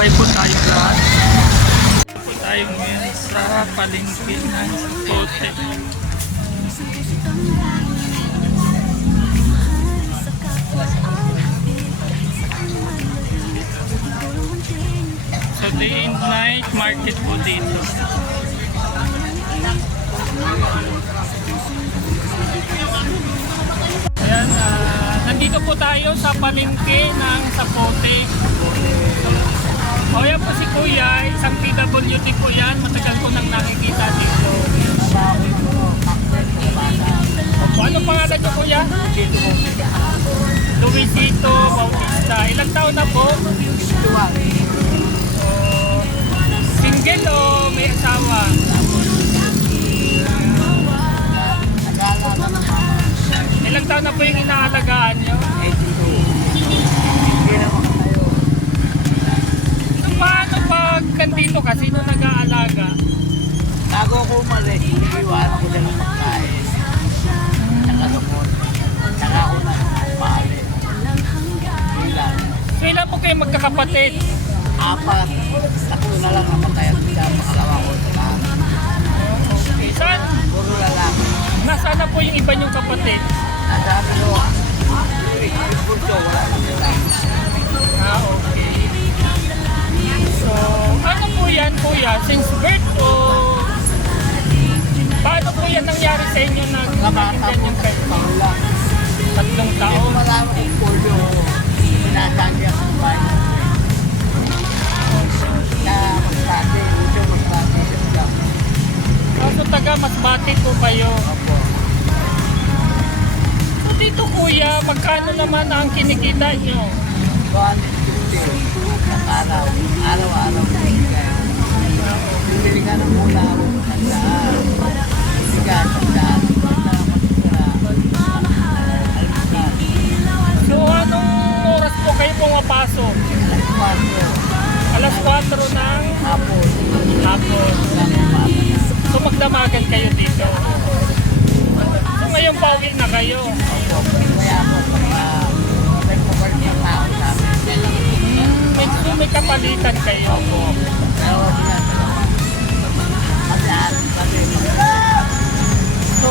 Mabuhay po tayo lahat. Po tayo ngayon sa palengke ng Sapote. So day and night market po dito. Ayan, ah, nandito po tayo sa palengke ng Sapote. O yan po si Kuya, isang PWD po yan. Matagal ko nang nakikita dito. Opo, ano pangalan niyo Kuya? Luisito Bautista. Ilang taon na po? Single o may asawa? Ilang taon na po yung inaalagaan nyo? So, paano pag nandito ka? Sino nag-aalaga? Bago ako umalis, iniwan ko lang ng pagkain. Tsaka lumot. Tsaka ako na lang. So, ilan po kayo magkakapatid? Apat. Ako na lang at hindi ako makalawa ko. Okay. Saan? Puro lalaki. Nasaan na po yung iba niyong kapatid? Ko, yung punto, wala na sila. Ah, okay. Ano po yan, kuya? Since birth o... Paano po yan nangyari sa inyo na naging ko, ganyan kayo? pangula. Tatlong Yung taon. marami kong polio, sinasagi ako sa bahay. Na magsati, ito magsati. ito lang. Ah, So, taga Masbate po kayo. Opo. So, dito kuya, magkano naman ang kinikita nyo? 150 ang araw. Araw-araw. Bibili ka ng mula ako. Sandaan. Sandaan, matira. Almusal. So, anong oras po kayo pumapasok? Alas 4. Alas 4 ng Hapon. hapon. So, magdamagan kayo dito. So, ngayon pauwi na kayo. May, kapalitan kayo. Kasi So,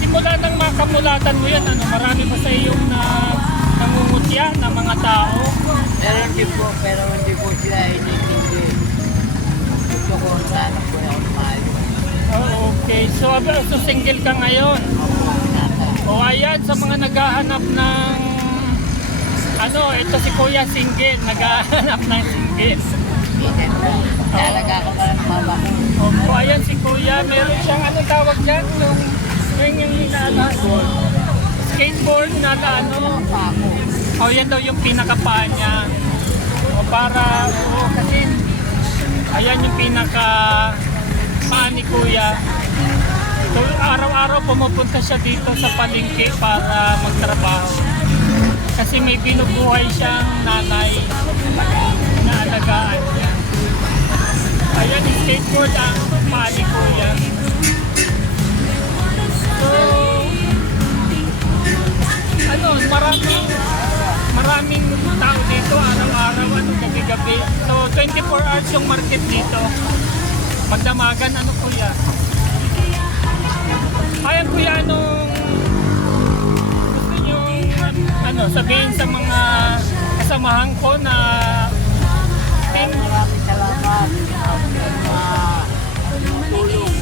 simula nang makamulatan mo yan, ano, marami ba sa iyong na nangungutya ng mga tao? Pero hindi po, pero hindi po sila inintindi. Gusto ko sana po ako tumayo. Oh, okay. So, so single ka ngayon. O ayan, sa mga naghahanap ng ano, ito si Kuya single, naghahanap ng single. Talaga ako mama ko. Opo, ayan si Kuya, meron siyang ano tawag dyan, yung yung yung inaala, skateboard na ano, Pa ako. o yan daw yung pinakapaa niya. O para, o kasi, ayan yung pinaka paa ni Kuya. So, araw-araw pumupunta siya dito sa palengke para magtrabaho. Kasi may binubuhay siyang nanay na alagaan niya. Ayan, skateboard ang paa ni Kuya. So, ano, maraming maraming tao dito araw-araw, ano, gabi-gabi. So, 24 hours yung market dito. Magdamagan, ano kuya? Ayan kuya, anong ano, sabihin sa mga kasamahan ko na Maraming maraming salamat. Ah, tulong.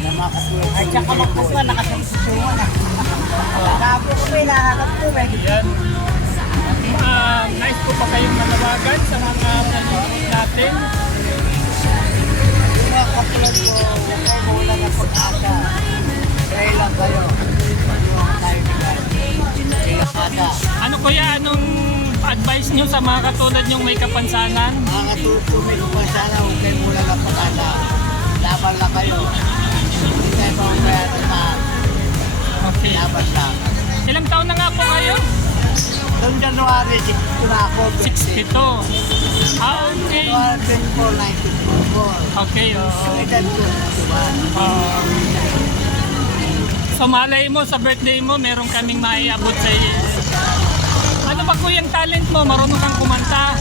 Na makatulong. Ay, tsaka magpupa, nakasasusungan na. Sabi ko, may nahanap ko, eh. Yan. Ah, nice po ba kayong manawagan sa mga natin? Nyo sa mga katulad nyong may kapansanan? Mga katutumin ko pa sana huwag kayo mula lang pagkala. Laban lang kayo. Hindi tayo mamaya na mahal. Okay. Laban lang. Ilang taon na nga po kayo? Noong January, 6 na ako. 62. Ah, okay. January 24, 1944. Okay, oo. Ang edad ko, diba? Ah. so malay mo sa birthday mo, meron kaming maiabot sa iyo. Talent mo? Marunong kang kumanta?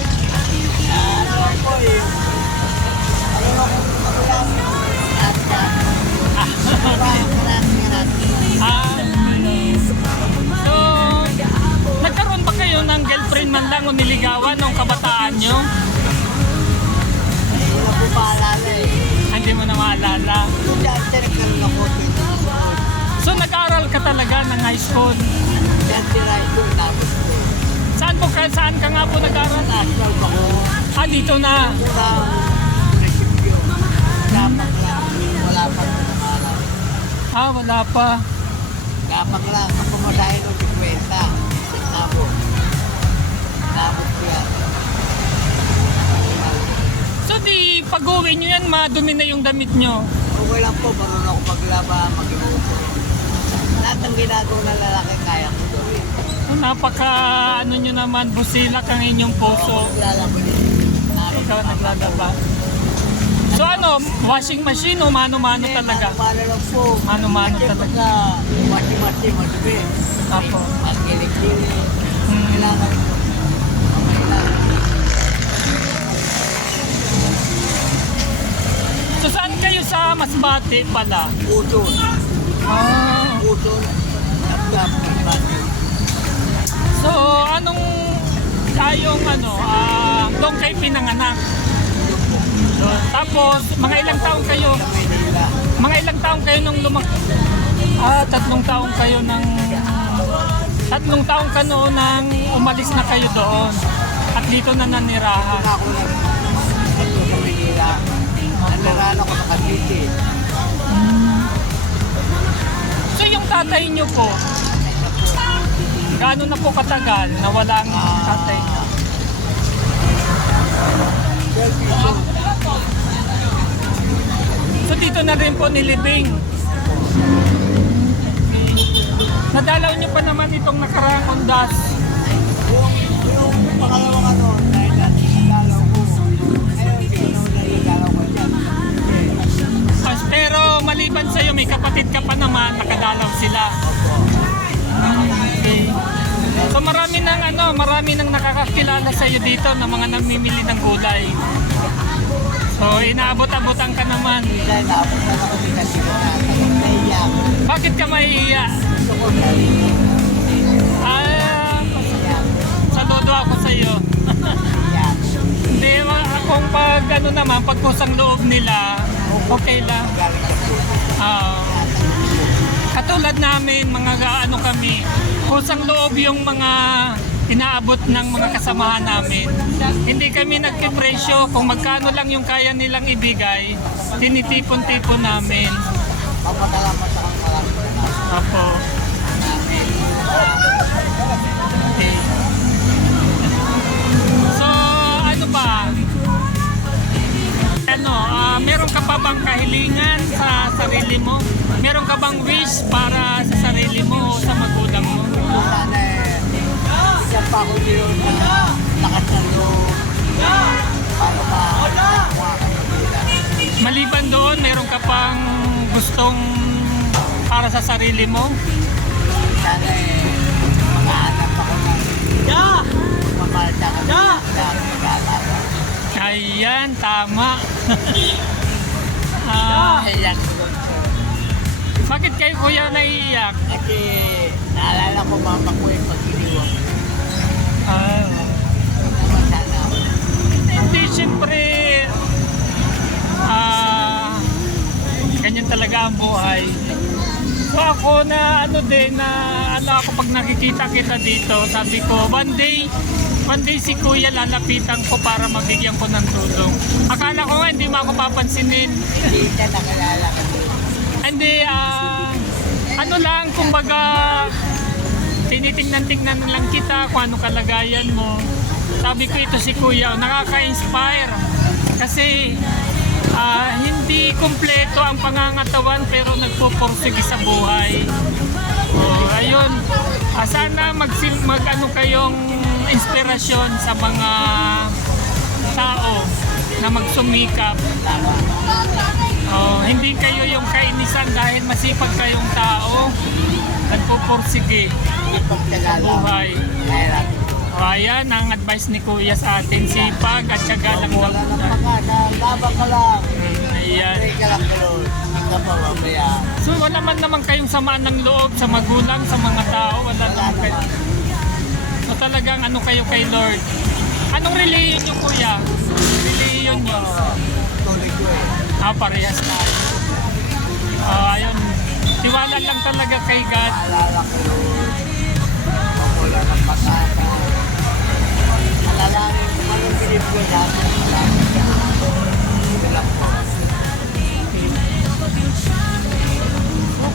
Ah, so, nagkaroon ba kayo ng girlfriend man lang o niligawan nung kabataan nyo? Hindi mo na maalala. Dati. So nag-aral ka talaga ng high school. Ito. Tapos ko. Saan po ka, saan ka nga po ko? Ah, dito na. Wala pa. Ah, wala pa. Dapat lang. Ang pumadahin ko 50. Sabo. Tapos ko yan. So di pag-uwi nyo yan, madumi na yung damit nyo. Okay lang po. Marunong ako maglaba, mag-iupo. Lahat ng ginagawa ng lalaki kaya ko. So, napaka ano nyo naman, busilak ang inyong puso. Din. Ikaw naglalaba. So ano, washing machine o mano-mano talaga? Mano lang po. Mano-mano talaga. mati-mati, madumi. Apo. Magkilik-kilik. Kailangan. So saan kayo sa Masbate pala? Puso. Ah. Dap-dap. Mati. So anong kayong ano, ah, doon kayo pinanganak? Doon. Tapos, mga ilang taong kayo? Mga ilang taong kayo nung lumak... Ah, tatlong taong kayo nang... Tatlong taong ka noon nang umalis na kayo doon. At dito na nanirahan. Ako lang. Dito sa Manila. Nalaraan ako sa Cavite. So yung tatay nyo po, gaano na po katagal na walang tatay? Well, piso. So dito na rin po nilibing. Okay. Nadalaw nyo pa naman itong nakaraang undas. Yung, pangalawang ano, Pero maliban sa'yo, may kapatid ka pa naman, nakadalaw sila. Marami nang nakakakilala sa iyo dito na mga namimili ng gulay. So inaabot-abotan ka naman. Bakit ka naiyak. Ah, saludo ako sa iyo. Hindi, akong pag ano naman, pag kusang loob nila, okay lang. Ah, katulad namin, mga ga- ano kami, kusang loob yung mga inaabot ng mga kasamahan namin. Hindi kami nagpipresyo kung magkano lang yung kaya nilang ibigay, tinitipon-tipon namin. Apo. So, ano ba? Ano, ah, meron ka pa bang kahilingan sa sarili mo? Meron ka bang wish para sa sarili mo o sa magulang mo? Sana pa ako yun lakas ng loob. Para ma Maliban doon, meron ka pang gustong para sa sarili mo? Sana eh, makahanap ako ng mamahal sa kanya na mag-aalaga. Ayan, tama. Ah, ko. bakit kayo kuya naiiyak? Kasi naalala ko mama ko yung pag-iniwan. Ah. Hindi, siyempre, ah, ganyan talaga ang buhay. So ako na ano din, na ano ako pag nakikita kita dito, sabi ko, one day, one day si kuya lalapitan ko para mabigyan ko ng tulong. Akala ko nga hindi mo ako papansinin. Hindi ka nakilala. Hindi, ah, ano lang, kumbaga, tinitingnan-tingnan lang kita kung anong kalagayan mo. Sabi ko ito si Kuya, nakaka-inspire. Kasi ah, hindi kumpleto ang pangangatawan pero nagpupursige sa buhay. Oh, ayun. Ah, sana mag, mag ano kayong inspirasyon sa mga tao na magsumikap. Oh, hindi kayo yung kainisan dahil masipag kayong tao. Nagpupursige buhay. Ayan ang advice ni Kuya sa atin. Sipag at syaga lang daw. Laban ka lang. Ayan. Pray ka lang doon. So wala man naman kayong samaan ng loob sa magulang, sa mga tao. Wala naman kayo. So talagang ano kayo kay Lord. Anong religion nyo Kuya? Religion nyo? Tuloy ko. Ah, parehas tayo. Ah, ayun. Tiwala lang talaga kay God. Alala ko Wala ng. Wala ko.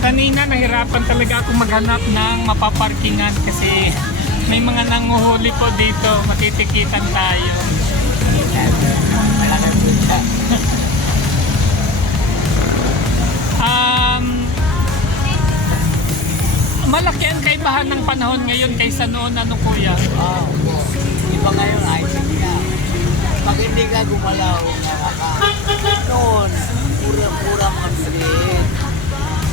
Kanina nahirapan talaga ako maghanap ng mapaparkingan kasi may mga nanguhuli po dito. Matitikitan tayo. Malaki ang kaibahan ng panahon ngayon kaysa noon ano kuya. Oo. Iba ngayon, ay sige nga. Pag hindi ka gumalaw, nakaka... Noon, kurang-kurang ang bilhin.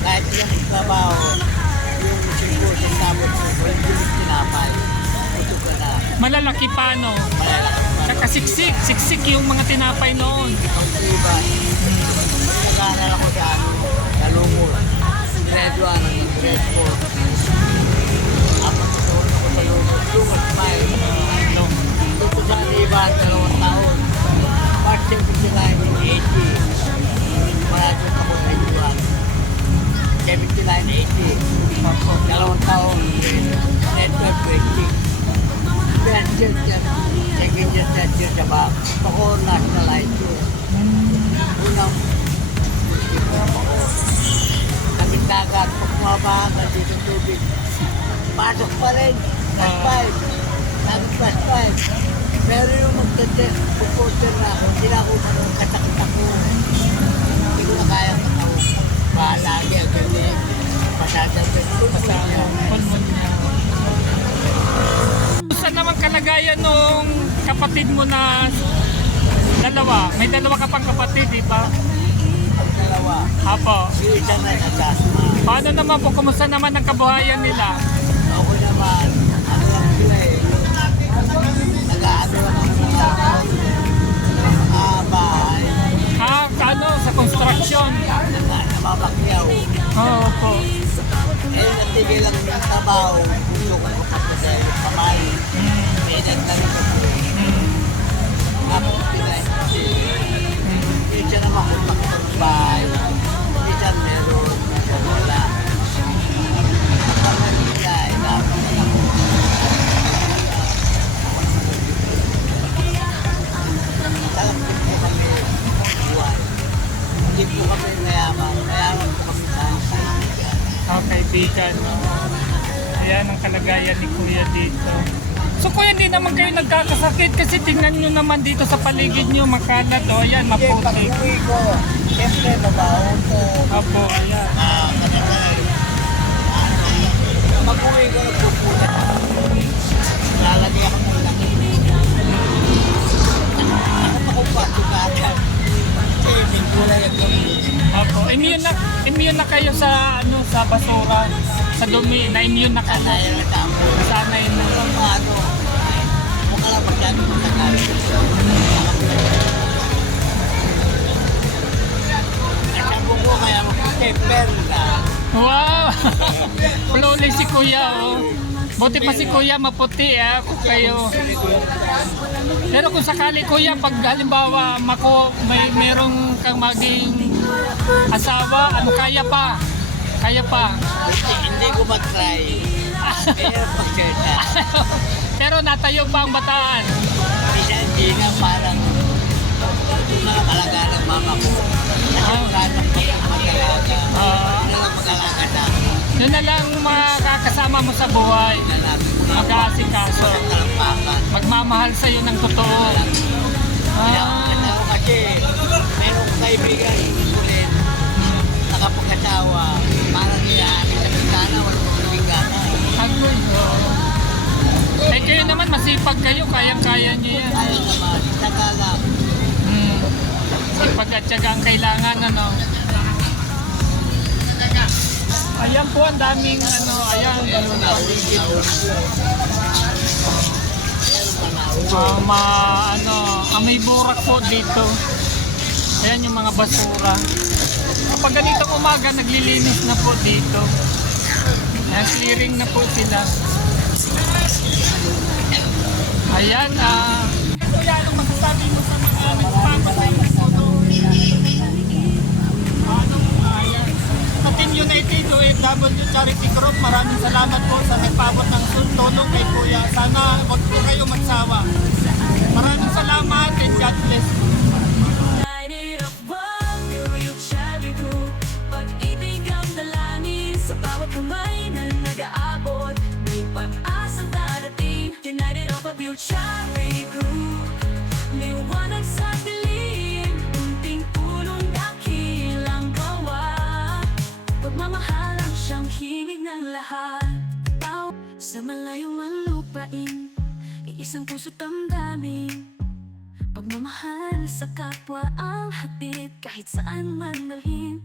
Kahit yung trabaho, yung sigo sa sabot yung bilis tinapay. Ito ka na. Malalaki pa no. Malalaki pa. Saka siksik, siksik yung mga tinapay noon. Ang iba, nag-aaral ako sa ano, sa 1 hanggang grade 4. Iba, dalawang taon. Part 79 in 80. Maraming ako sa iba. 79, 80. Opo. Dalawang taon. Network 20. Then, yun, yun, second year, third year back. Ako, pasok pa rin. Ah. five. Dagat plus five. Pero yung magtete, puporter na ako, hindi na ako manong kasakit ako. Hindi ko na kaya kataw. Palagi ang galing. Pasadang niya. Saan naman kalagayan nung kapatid mo na dalawa? May dalawa ka pang kapatid, di ba? Dalawa. Apo. Yung isa na nag-asma. Paano naman po? Kumusta naman ang kabuhayan nila? Sa construction? na namabakyaw. Oo po. Eh, natigil yung trabaho. Gusto ko sa pamay. Mm, May edad na rin ako. mm, Tapos pinay. mm. Minsan naman kung makapagbahay. Minsan meron, kaibigan. Ayan ang kalagayan ni Kuya dito. So Kuya, hindi naman kayo nagkakasakit kasi tingnan nyo naman dito sa paligid nyo, makalat. O, ayan, Hindi, pag maputi. uwi ko, siyempre mabaho ko. Apo, ayan. Ah, kadang-kadang. Ano, pag uwi ko, nagpupulat. Lalagay ako ng laki. Pa kung bato ka? Kasi may kulay ang gamit. Apo, immune na, immune na kayo sa, ano, sa basura, sa dumi, na-immune na kayo. Kaya na tamo. Sanay na. Ano, kung alam masyado matagal. Nasabong ko kaya mag-temper na. Wow! Flawless si Kuya, oh. Buti pa si Kuya maputi, ah, kung kayo. Pero kung sakali Kuya, pag halimbawa mako, may merong kang maging asawa, ano kaya pa? Kaya pa. Hindi, ko mag-try. Na. Pero natayo pa ang bataan. Hindi nga parang mga kalaga ng mama ko. Kasi mag-alaga. Ah. Yun na lang makakasama mo sa buhay. Ko lang Mag-aasikaso. Magmamahal sa'yo ng totoo. Kaya Ah, ako kasi, meron kong kaibigan ulit, nakapag-asawa, parang nilaani sa bintana, wala bintana. agoy. oh. Eh kayo naman masipag kayo, kayang-kaya nyo yan. Ayaw naman, nagala. Hmm. Sipag at syaga ang kailangan, ano. Ayan po, ang daming, ano, ayan. Ah, ma, ano, ah, may burak po dito. Ayan yung mga basura. Kapag ganitong umaga, naglilinis na po dito. Ayan, clearing na po sila. Ayan, ah. Kuya, anong masasabi mo sa mga United OFW Charity Group, maraming salamat po sa nagpabot ng tulong kay Kuya. Sana huwag po kayo magsawa. Maraming salamat and God bless puso't damdamin Pagmamahal sa kapwa ang hatid. Kahit saan man dalhin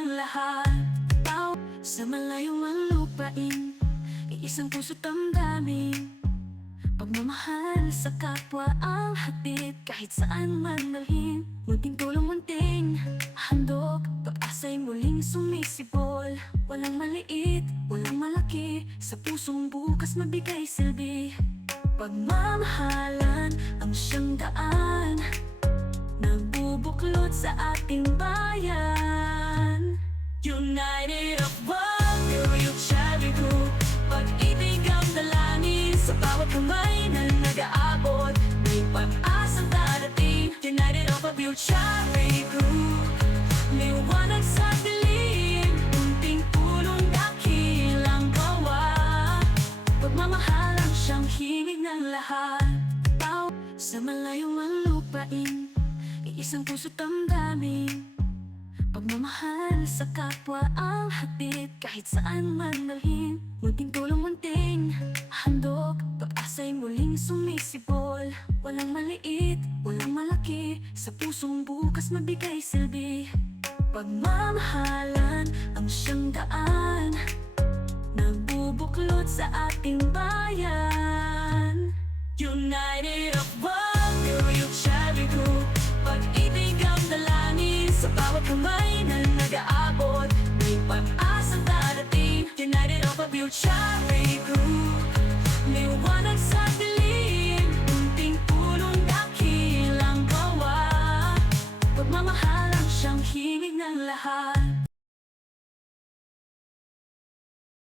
hingig ng lahat. Tao sa malayong ang lupain Iisang puso't damdamin Pagmamahal sa kapwa ang hatid. Kahit saan man dalhin Munting tulong munting handog Pag-asa'y muling sumisibol. Walang maliit, walang malaki Sa pusong bukas mabigay silbi. Pagmamahalan ang siyang daan Nagbubuklod sa ating bayan United of one, New Cherry Group Pag-ibig ang dalangin sa bawat kamay na nag-aabot May pag-asang darating. United of a Cherry Group Liwanag sa dilim Unting tulong dakilang gawa. Pagmamahal ang siyang hingig ng lahat. Sa malayong ang lupain Iisang puso't damdamin Pagmamahal sa kapwa ang hatid. Kahit saan man dalhin Munting tulong munting handog. Pag-asa'y muling sumisibol. Walang maliit, walang malaki. Sa pusong bukas mabigay silbi. Pagmamahalan ang siyang daan. Nagbubuklod sa ating bayan. United of one, pag-asang darating United of a Future Group. Liwanag sa dilim Unting pulong dakilang gawa Pagmamahal ang siyang ng lahat.